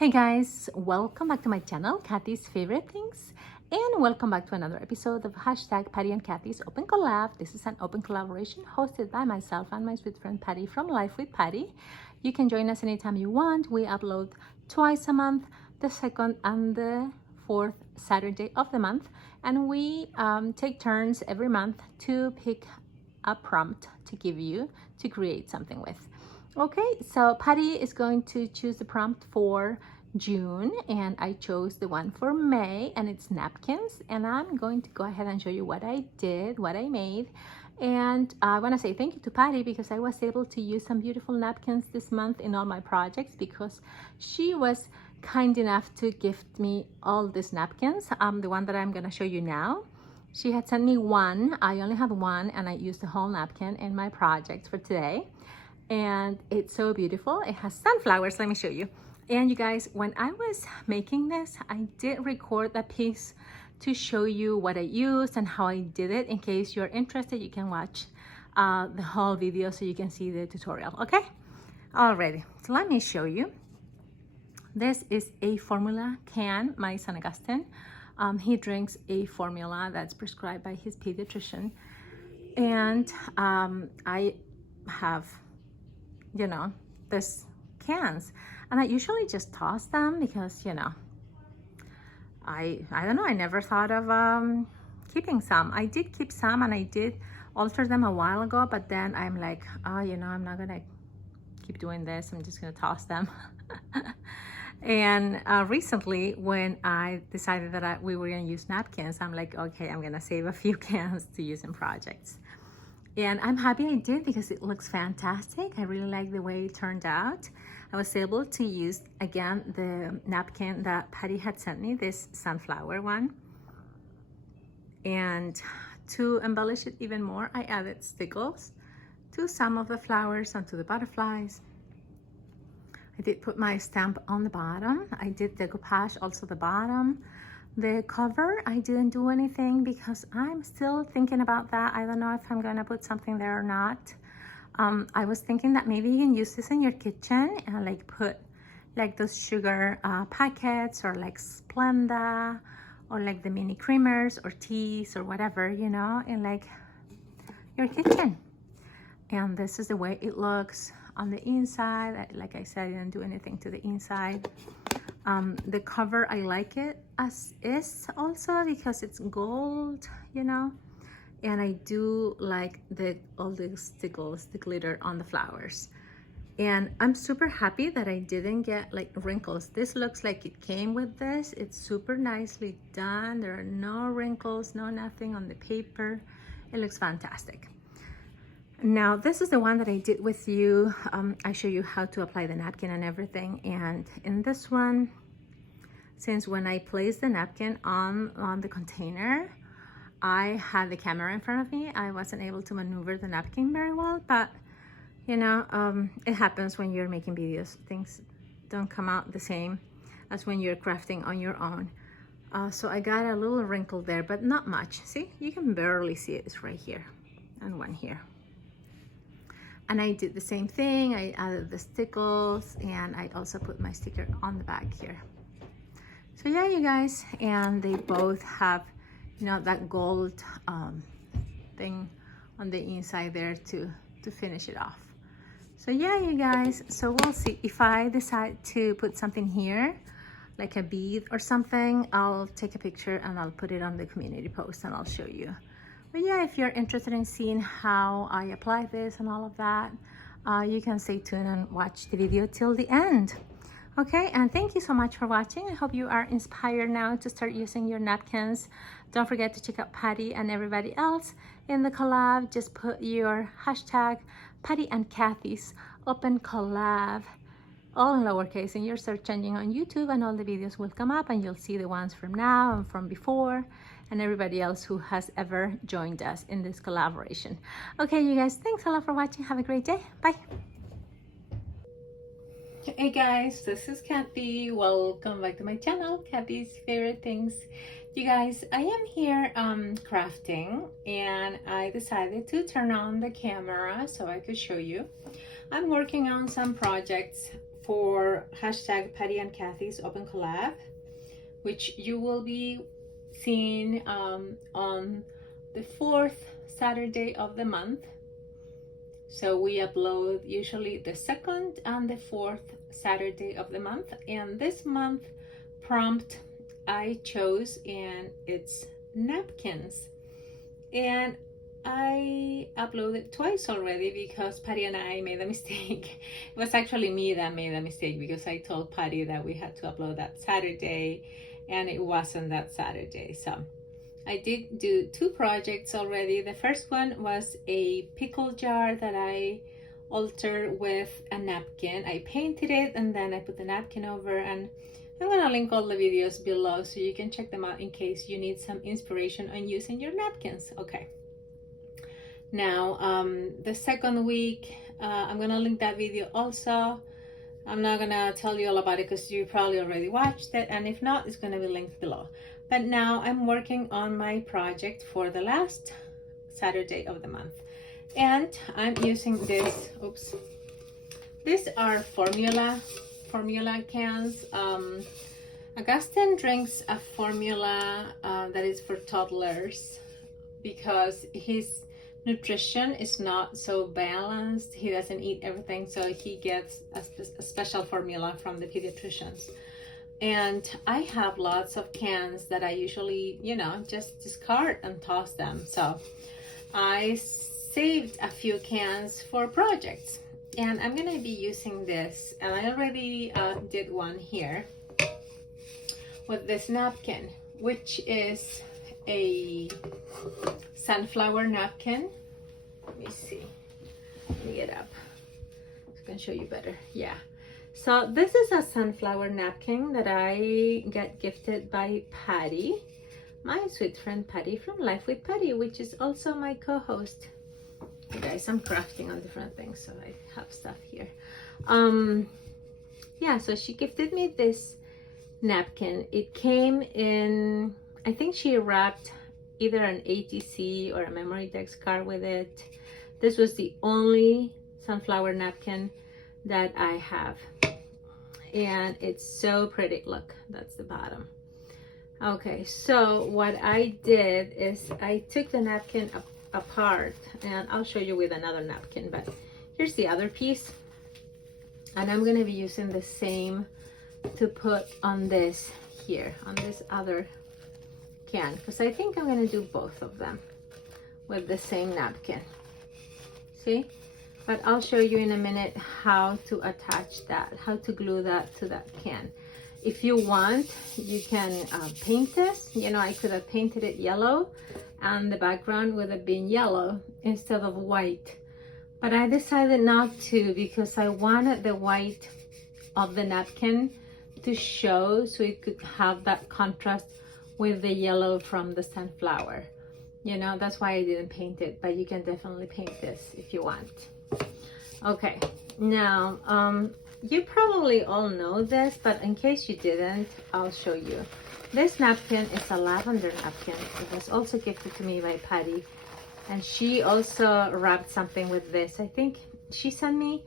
Hey guys, welcome back to my channel, Kathy's Favorite Things, and welcome back to another episode of hashtag Patty and Kathy's Open Collab. This is an open collaboration hosted by myself and my sweet friend Patty from Life with Patty. You can join us anytime you want. We upload twice a month, the second and the fourth Saturday of the month, and we take turns every month to pick a prompt to give you to create something with. Okay, so Patty is going to choose the prompt for June and I chose the one for May, and it's napkins, and I'm going to go ahead and show you what I did, what I made. And I want to say thank you to Patty because I was able to use some beautiful napkins this month in all my projects because she was kind enough to gift me all these napkins. The one that I'm going to show you now, she had sent me one. I only had one and I used the whole napkin in my project for today. And it's so beautiful. It has sunflowers. Let me show you. And you guys, when I was making this, I did record that piece to show you what I used and how I did it. In case you're interested, you can watch the whole video so you can see the tutorial. Okay, alrighty, so let me show you. This is a formula can. My son Augustine, he drinks a formula that's prescribed by his pediatrician, and I have, you know, this cans, and I usually just toss them because, you know, I don't know, I never thought of keeping some. I did keep some and I did alter them a while ago, but then I'm like, oh, you know, I'm not gonna keep doing this, I'm just gonna toss them. And recently when I decided that we were gonna use napkins, I'm like, okay, I'm gonna save a few cans to use in projects. And I'm happy I did because it looks fantastic. I really like the way it turned out. I was able to use, again, the napkin that Patty had sent me, this sunflower one. And to embellish it even more, I added stickles to some of the flowers and to the butterflies. I did put my stamp on the bottom. I did decoupage also the bottom. The cover, I didn't do anything because I'm still thinking about that. I don't know if I'm gonna put something there or not. I was thinking that maybe you can use this in your kitchen and like put like those sugar packets, or like Splenda, or like the mini creamers or teas or whatever, you know, in like your kitchen. And this is the way it looks on the inside. Like I said, I didn't do anything to the inside. The cover, I like it as is also because it's gold, you know, and I do like all the stickles, the glitter on the flowers. And I'm super happy that I didn't get like wrinkles. This looks like it came with this. It's super nicely done. There are no wrinkles, no nothing on the paper. It looks fantastic. Now this is the one that I did with you. I show you how to apply the napkin and everything. And in this one, since when I placed the napkin on the container, I had the camera in front of me. I wasn't able to maneuver the napkin very well, but you know, it happens when you're making videos. Things don't come out the same as when you're crafting on your own. So I got a little wrinkle there, but not much. See, you can barely see it. It's right here and one here. And I did the same thing. I added the stickles and I also put my sticker on the back here. So yeah, you guys, and they both have, you know, that gold thing on the inside there to finish it off. So yeah, you guys, so we'll see. If I decide to put something here, like a bead or something, I'll take a picture and I'll put it on the community post and I'll show you. But yeah, if you're interested in seeing how I apply this and all of that, you can stay tuned and watch the video till the end. Okay, and thank you so much for watching. I hope you are inspired now to start using your napkins. Don't forget to check out Patty and everybody else in the collab. Just put your hashtag Patty and Kathy's Open Collab, all in lowercase, in your search engine on YouTube, and all the videos will come up and you'll see the ones from now and from before and everybody else who has ever joined us in this collaboration. Okay, you guys, thanks a lot for watching. Have a great day. Bye. Hey guys, this is Kathy. Welcome back to my channel, Kathy's Favorite Things. You guys, I am here crafting, and I decided to turn on the camera so I could show you. I'm working on some projects for hashtag Patty and Kathy's Open Collab, which you will be seeing on the 4th Saturday of the month. So we upload usually the 2nd and the 4th Saturday of the month, and this month prompt I chose, and it's napkins. And I uploaded twice already because Patty and I made a mistake. It was actually me that made a mistake because I told Patty that we had to upload that Saturday, and it wasn't that Saturday. So I did do 2 projects already. The first one was a pickle jar that I altered with a napkin. I painted it and then I put the napkin over, and I'm gonna link all the videos below so you can check them out in case you need some inspiration on using your napkins. Okay. Now, the second week, I'm gonna link that video also. I'm not gonna tell you all about it because you probably already watched it, and if not, it's gonna be linked below. But now I'm working on my project for the last Saturday of the month, and I'm using this, oops, these are formula cans. Augustine drinks a formula that is for toddlers because his nutrition is not so balanced. He doesn't eat everything, so he gets a special formula from the pediatricians. And I have lots of cans that I usually, you know, just discard and toss them. So I saved a few cans for projects, and I'm gonna be using this, and I already did one here with this napkin, which is a sunflower napkin. Let me see, let me get up so I can show you better. Yeah, so this is a sunflower napkin that I got gifted by Patty, my sweet friend Patty from Life with Patty, which is also my co-host. Hey guys, I'm crafting on different things, so I have stuff here. Yeah, so she gifted me this napkin. It came in, I think she wrapped either an ATC or a memory text card with it. This was the only sunflower napkin that I have, and it's so pretty. Look, that's the bottom. Okay, so what I did is I took the napkin apart, and I'll show you with another napkin, but here's the other piece, and I'm gonna be using the same to put on this here, on this other can, because I think I'm gonna do both of them with the same napkin. See? But I'll show you in a minute how to attach that, how to glue that to that can. If you want, you can paint this. You know, I could have painted it yellow and the background would have been yellow instead of white. But I decided not to because I wanted the white of the napkin to show, so it could have that contrast with the yellow from the sunflower. You know, that's why I didn't paint it, but you can definitely paint this if you want. Okay, now you probably all know this, but in case you didn't, I'll show you. This napkin is a lavender napkin. It was also gifted to me by Patty, and she also wrapped something with this. I think she sent me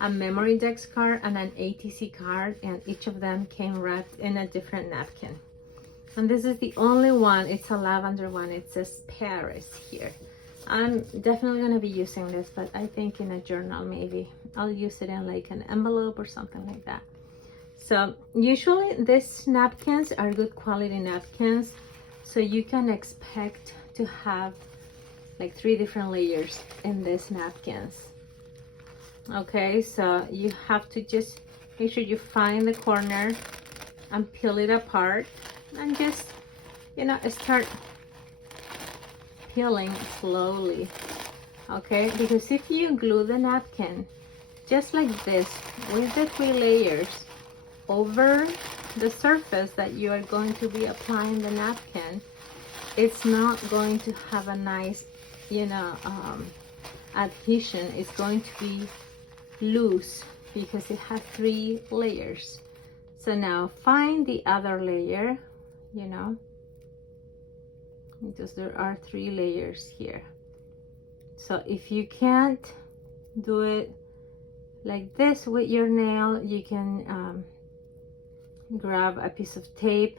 a memory dex card and an ATC card, and each of them came wrapped in a different napkin. And this is the only one, it's a lavender one. It says Paris here. I'm definitely gonna be using this, but I think in a journal maybe. I'll use it in like an envelope or something like that. So usually these napkins are good quality napkins, so you can expect to have like 3 different layers in these napkins. Okay, so you have to just make sure you find the corner and peel it apart, and just, you know, start peeling slowly. Okay, because if you glue the napkin just like this with the 3 layers over the surface that you are going to be applying the napkin, it's not going to have a nice, you know, adhesion. It's going to be loose because it has 3 layers. So now find the other layer, you know, because there are 3 layers here. So if you can't do it like this with your nail. You can grab a piece of tape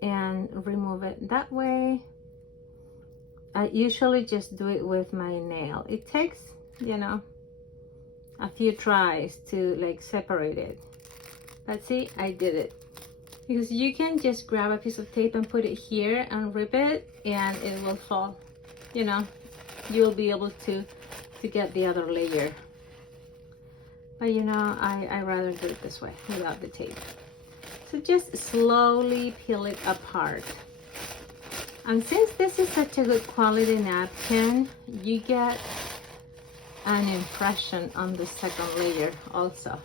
and remove it that way. I usually just do it with my nail. It takes, you know, a few tries to like separate it. But see, I did it. Because you can just grab a piece of tape and put it here and rip it and it will fall. You know, you'll be able to get the other layer. But you know, I rather do it this way without the tape. So just slowly peel it apart. And since this is such a good quality napkin, you get an impression on the second layer also.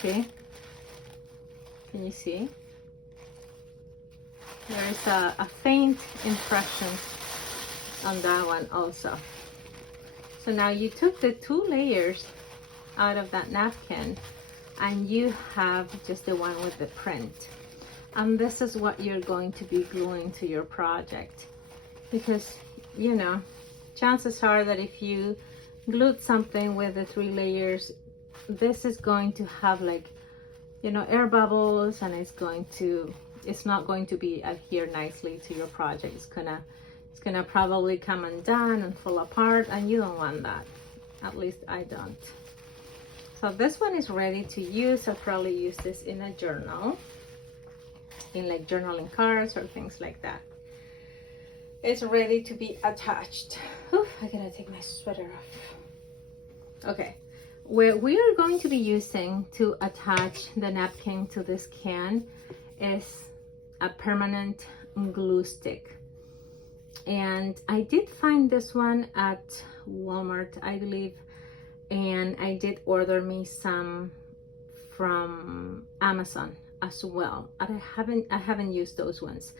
See? Can you see? There's a faint impression on that one also. So now you took the 2 layers out of that napkin and you have just the one with the print. And this is what you're going to be gluing to your project. Because, you know, chances are that if you glued something with the 3 layers, this is going to have like, you know, air bubbles, and it's not going to be adhere nicely to your project. It's gonna probably come undone and fall apart, and you don't want that. At least I don't. So this one is ready to use. I'll probably use this in a journal, in like journaling cards or things like that. It's ready to be attached. Whew, I gotta take my sweater off. Okay, what we are going to be using to attach the napkin to this can is a permanent glue stick. And I did find this one at Walmart, I believe, and I did order me some from Amazon as well. I haven't used those ones.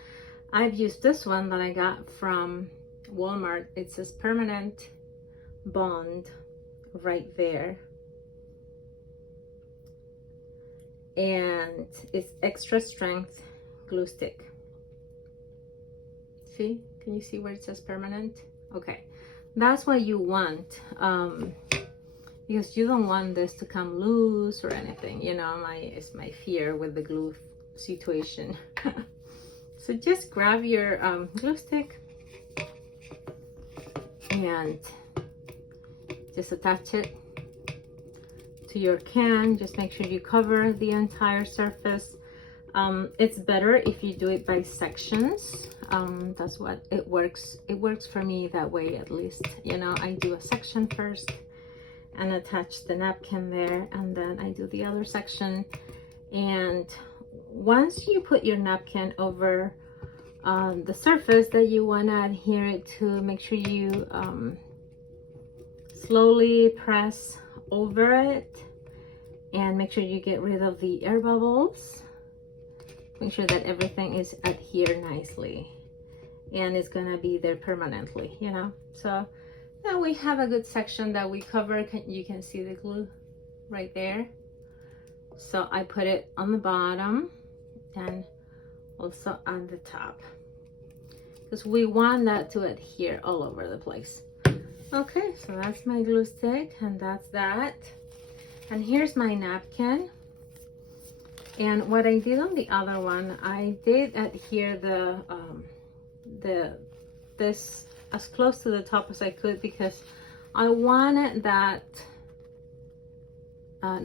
I've used this one that I got from Walmart. It says permanent bond right there, and it's extra strength glue stick. See, can you see where it says permanent? Okay, that's what you want, because you don't want this to come loose or anything. You know, it's my fear with the glue situation. So just grab your glue stick and just attach it to your can. Just make sure you cover the entire surface. It's better if you do it by sections. That's what it works. It works for me that way, at least. You know, I do a section first and attach the napkin there, and then I do the other section. And once you put your napkin over the surface that you want to adhere it to, make sure you slowly press over it and make sure you get rid of the air bubbles. Make sure that everything is adhered nicely and it's gonna be there permanently, you know. So now we have a good section that we cover. You can see the glue right there. So I put it on the bottom and also on the top, because we want that to adhere all over the place. Okay, so that's my glue stick, and that's that. And here's my napkin. And what I did on the other one, I did adhere this as close to the top as I could, because I wanted that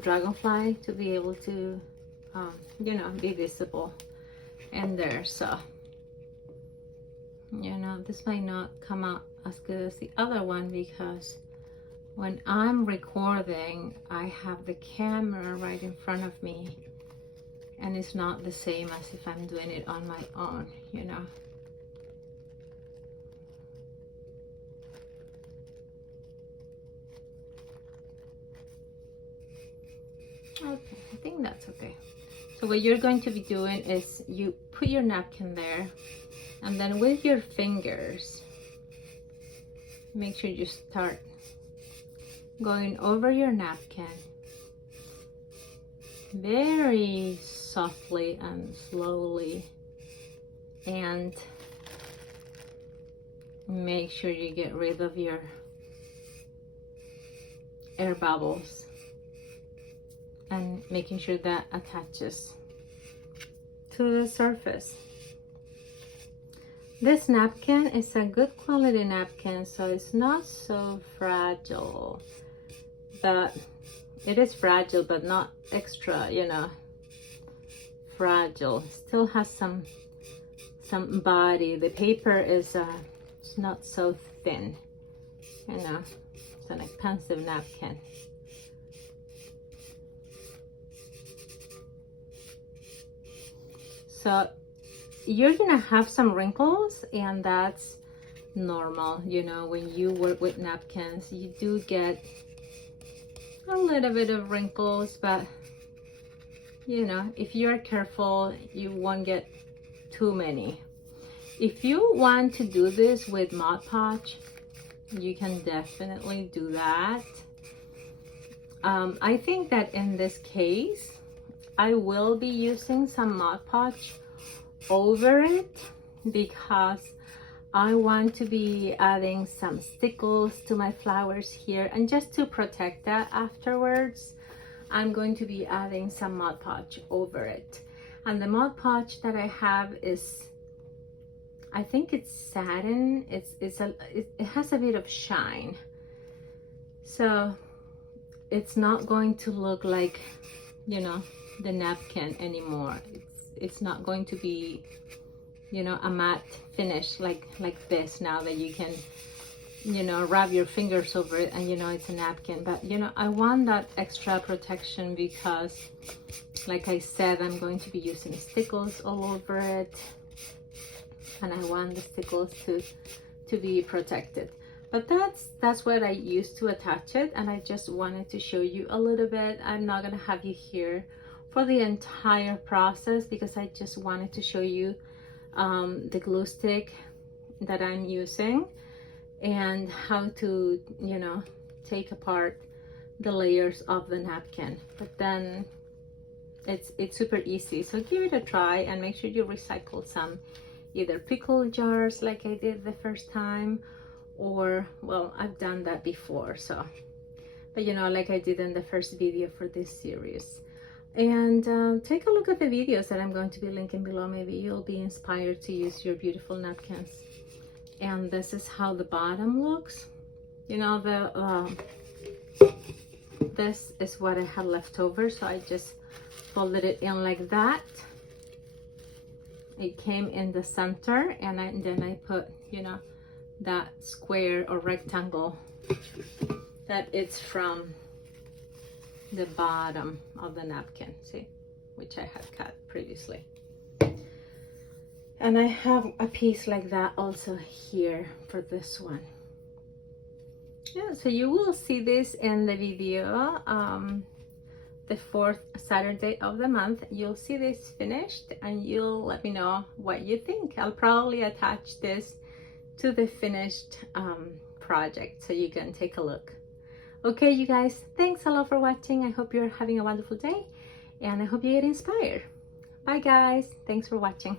dragonfly to be able to, you know, be visible in there. So, you know, this might not come out as good as the other one, because when I'm recording, I have the camera right in front of me, and it's not the same as if I'm doing it on my own, you know. Okay, I think that's okay. So what you're going to be doing is you put your napkin there, and then with your fingers, make sure you start going over your napkin very softly and slowly, and make sure you get rid of your air bubbles and making sure that attaches to the surface. This napkin is a good quality napkin, so it's not so fragile. But it is fragile, but not extra, you know, fragile. Still has some body. The paper is it's not so thin, you know. It's an expensive napkin. So you're gonna have some wrinkles, and that's normal. You know, when you work with napkins, you do get a little bit of wrinkles, but you know, if you're careful, you won't get too many. If you want to do this with Mod Podge, you can definitely do that. I think that in this case, I will be using some Mod Podge over it because I want to be adding some stickles to my flowers here, and just to protect that afterwards, I'm going to be adding some Mod Podge over it. And the Mod Podge that I have is, I think it's satin. It has a bit of shine, so it's not going to look like, you know, the napkin anymore. It's not going to be, you know, a matte finish like this now that you can, you know, rub your fingers over it and you know it's a napkin. But you know, I want that extra protection because, like I said, I'm going to be using stickles all over it, and I want the stickles to be protected. But that's what I used to attach it, and I just wanted to show you a little bit. I'm not gonna have you here for the entire process because I just wanted to show you the glue stick that I'm using and how to, you know, take apart the layers of the napkin. But then it's super easy, so give it a try and make sure you recycle some, either pickle jars like I did the first time, or, well, I've done that before, so, but you know, like I did in the first video for this series. And take a look at the videos that I'm going to be linking below. Maybe you'll be inspired to use your beautiful napkins. And this is how the bottom looks. You know, this is what I had left over, so I just folded it in like that. It came in the center, and then I put, you know, that square or rectangle that it's from the bottom of the napkin, see, which I had cut previously. And I have a piece like that also here for this one. Yeah, so you will see this in the video, the 4th Saturday of the month. You'll see this finished, and you'll let me know what you think. I'll probably attach this to the finished project so you can take a look. Okay, you guys, thanks a lot for watching. I hope you're having a wonderful day, and I hope you get inspired. Bye guys, thanks for watching.